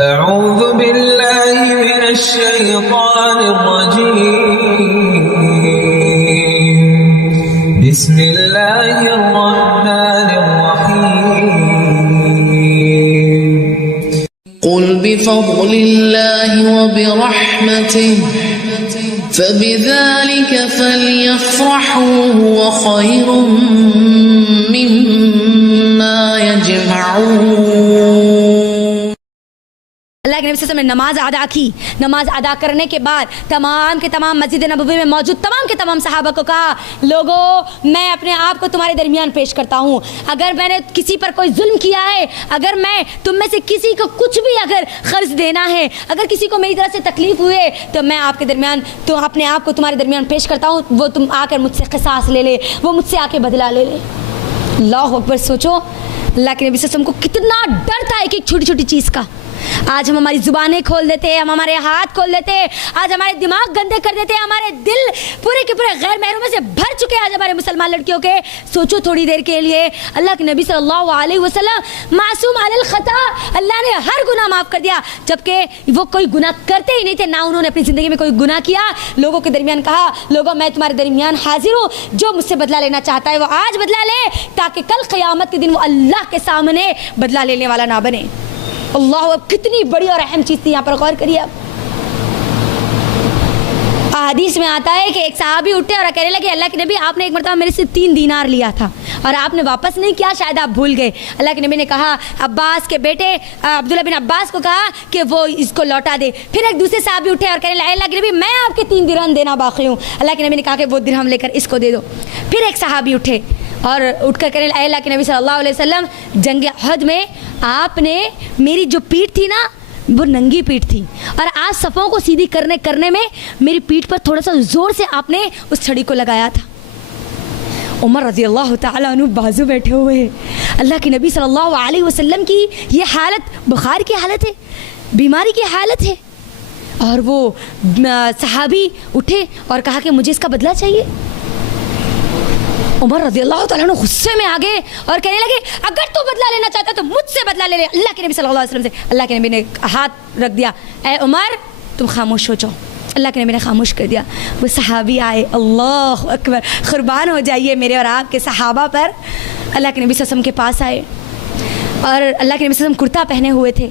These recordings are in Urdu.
أعوذ بالله من الشيطان الرجيم بسم الله الرحمن الرحيم قل بفضل الله وبرحمته فبذلك فليفرحوا هو خير مما يجمعون۔ اللہ کے نبی صلی اللہ علیہ وسلم نے نماز ادا کی۔ نماز ادا کرنے کے بعد تمام کے تمام مسجد نبوی میں موجود تمام کے تمام صحابہ کو کہا، لوگوں میں اپنے آپ کو تمہارے درمیان پیش کرتا ہوں، اگر میں نے کسی پر کوئی ظلم کیا ہے، اگر میں تم میں سے کسی کو کچھ بھی اگر قرض دینا ہے، اگر کسی کو میری طرف سے تکلیف ہوئے تو میں آپ کے درمیان تو اپنے آپ کو تمہارے درمیان پیش کرتا ہوں، وہ تم آ کر مجھ سے قصاص لے لے، وہ مجھ سے آ کے بدلہ لے لے۔ اللہ اکبر! سوچو اللہ کے نبی صلی اللہ علیہ وسلم کو کتنا ڈر تھا ایک ایک چھوٹی چھوٹی چیز کا۔ آج ہم ہماری زبانیں کھول دیتے ہیں، ہم ہمارے ہاتھ کھول دیتے ہیں، آج ہمارے دماغ گندے کر دیتے ہیں، ہمارے دل پورے کے پورے غیر محرموں سے بھر چکے ہیں آج ہمارے مسلمان لڑکیوں کے۔ سوچو تھوڑی دیر کے لیے، اللہ کے نبی صلی اللہ علیہ وسلم معصوم علی الخطا، اللہ نے ہر گناہ معاف کر دیا، جبکہ وہ کوئی گناہ کرتے ہی نہیں تھے، نہ انہوں نے اپنی زندگی میں کوئی گناہ کیا۔ لوگوں کے درمیان کہا، لوگوں میں تمہارے درمیان حاضر ہوں، جو مجھ سے بدلہ لینا چاہتا ہے وہ آج بدلہ لے، تاکہ کل قیامت کے دن وہ اللہ کے سامنے بدلہ لینے والا نہ بنے۔ اللہ، کتنی بڑی اور اہم چیز تھی، یہاں پر غور کریے۔ اب حدیث میں آتا ہے کہ ایک صحابی اٹھے اور کہنے لگے، اللہ کے نبی آپ نے ایک مرتبہ میرے سے 3 دینار لیا تھا اور آپ نے واپس نہیں کیا، شاید آپ بھول گئے۔ اللہ کے نبی نے کہا، عباس کے بیٹے عبداللہ بن عباس کو کہا کہ وہ اس کو لوٹا دے۔ پھر ایک دوسرے صحابی اٹھے اور کہنے لگے، اللہ کے نبی میں آپ کے 3 درہم دینا باقی ہوں۔ اللہ کے نبی نے کہا کہ وہ درہم لے کر اس کو دے دو۔ پھر ایک صحابی اٹھے اور اٹھ کر کہنے لگے، اللہ کے نبی صلی اللہ علیہ وسلم جنگ احد میں آپ نے میری جو پیٹھ تھی نا وہ ننگی پیٹھ تھی، اور آج صفوں کو سیدھی کرنے میں میری پیٹھ پر تھوڑا سا زور سے آپ نے اس چھڑی کو لگایا تھا۔ عمر رضی اللہ تعالیٰ عنہ بازو بیٹھے ہوئے ہیں۔ اللہ کے نبی صلی اللہ علیہ وسلم کی یہ حالت بخار کی حالت ہے، بیماری کی حالت ہے، اور وہ صحابی اٹھے اور کہا کہ مجھے اس کا بدلہ چاہیے۔ عمر رضی اللہ تعالیٰ عنہ غصے میں آگے اور کہنے لگے، اگر تو بدلہ لینا چاہتا تو مجھ سے بدلہ لے لے، اللہ کے نبی صلی اللہ علیہ وسلم سے۔ اللہ کے نبی نے ہاتھ رکھ دیا، اے عمر تم خاموش ہو جاؤ۔ اللہ کے نبی نے خاموش کر دیا۔ وہ صحابی آئے، اللہ اکبر! قربان ہو جائیے میرے اور آپ کے صحابہ پر۔ اللہ کے نبی صلی اللہ علیہ وسلم کے پاس آئے اور اللہ کے نبی صلی اللہ علیہ وسلم کرتا پہنے ہوئے تھے۔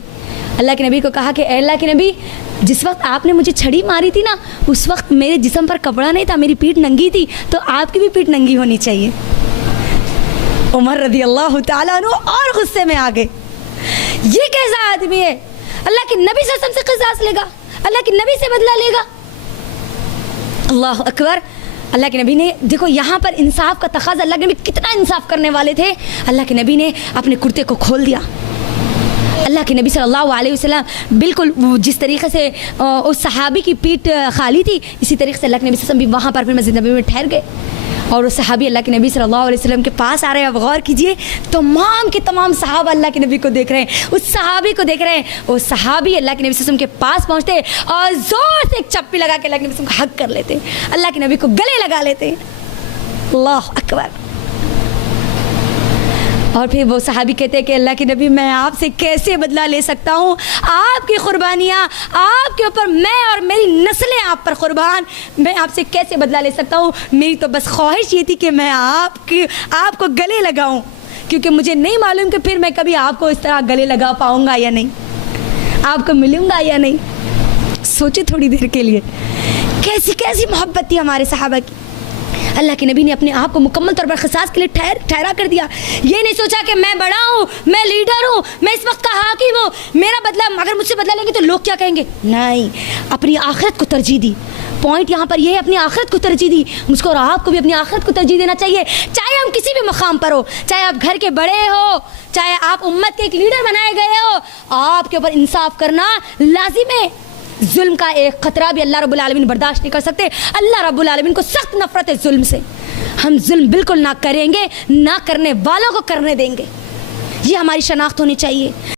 اللہ کے نبی کو کہا کہ اے اللہ کے نبی، جس وقت آپ نے مجھے چھڑی ماری تھی نا، اس وقت میرے جسم پر کپڑا نہیں تھا، میری پیٹھ ننگی تھی، تو آپ کی بھی پیٹھ ننگی ہونی چاہیے۔ عمر رضی اللہ تعالیٰ عنہ اور غصے میں آ گئے، یہ کیسا آدمی ہے، اللہ کے نبی صلی اللہ علیہ وسلم سے قصاص لے گا، اللہ کے نبی سے بدلہ لے گا؟ اللہ اکبر! اللہ کے نبی نے دیکھو یہاں پر انصاف کا تقاضا، اللہ کے نبی کتنا انصاف کرنے والے تھے۔ اللہ کے نبی نے اپنے کرتے کو کھول دیا۔ اللہ کے نبی صلی اللہ علیہ وسلم بالکل جس طریقے سے اس صحابی کی پیٹھ خالی تھی، اسی طریقے سے اللہ کے نبی صلی اللہ علیہ وسلم بھی وہاں پر پھر مسجد نبوی میں ٹھہر گئے، اور وہ صحابی اللہ کے نبی صلی اللہ علیہ وسلم کے پاس آ رہے ہیں۔ اب غور کیجئے، تمام کے تمام صحابہ اللہ کے نبی کو دیکھ رہے ہیں، اس صحابی کو دیکھ رہے ہیں۔ وہ صحابی اللہ کے نبی صلی اللہ علیہ وسلم کے پاس پہنچتے اور زور سے ایک چپی لگا کے اللہ کے نبی صلی اللہ علیہ وسلم کو حگ کر لیتے، اللہ کے نبی کو گلے لگا لیتے۔ اللہ اکبر! اور پھر وہ صحابی کہتے ہیں کہ اللہ کے نبی میں آپ سے کیسے بدلہ لے سکتا ہوں، آپ کی قربانیاں آپ کے اوپر، میں اور میری نسلیں آپ پر قربان، میں آپ سے کیسے بدلہ لے سکتا ہوں؟ میری تو بس خواہش یہ تھی کہ میں آپ کو گلے لگاؤں، کیونکہ مجھے نہیں معلوم کہ پھر میں کبھی آپ کو اس طرح گلے لگا پاؤں گا یا نہیں، آپ کو ملوں گا یا نہیں۔ سوچے تھوڑی دیر کے لیے، کیسی کیسی محبت تھی ہمارے صحابہ کی۔ اللہ کے نبی نے اپنے آپ کو مکمل طور پر قصاص کے لیے ٹھہرا کر دیا۔ یہ نہیں سوچا کہ میں بڑا ہوں، میں لیڈر ہوں، میں اس وقت کا حاکم ہوں، میرا بدلہ اگر مجھ سے بدلہ لیں گے تو لوگ کیا کہیں گے۔ نہیں، اپنی آخرت کو ترجیح دی۔ پوائنٹ یہاں پر یہ ہے، اپنی آخرت کو ترجیح دی۔ مجھ کو اور آپ کو بھی اپنی آخرت کو ترجیح دینا چاہیے، چاہے ہم کسی بھی مقام پر ہو، چاہے آپ گھر کے بڑے ہو، چاہے آپ امت کے ایک لیڈر بنائے گئے ہو، آپ کے اوپر انصاف کرنا لازم ہے۔ ظلم کا ایک خطرہ بھی اللہ رب العالمین برداشت نہیں کر سکتے۔ اللہ رب العالمین کو سخت نفرت ہے ظلم سے۔ ہم ظلم بالکل نہ کریں گے، نہ کرنے والوں کو کرنے دیں گے، یہ ہماری شناخت ہونی چاہیے۔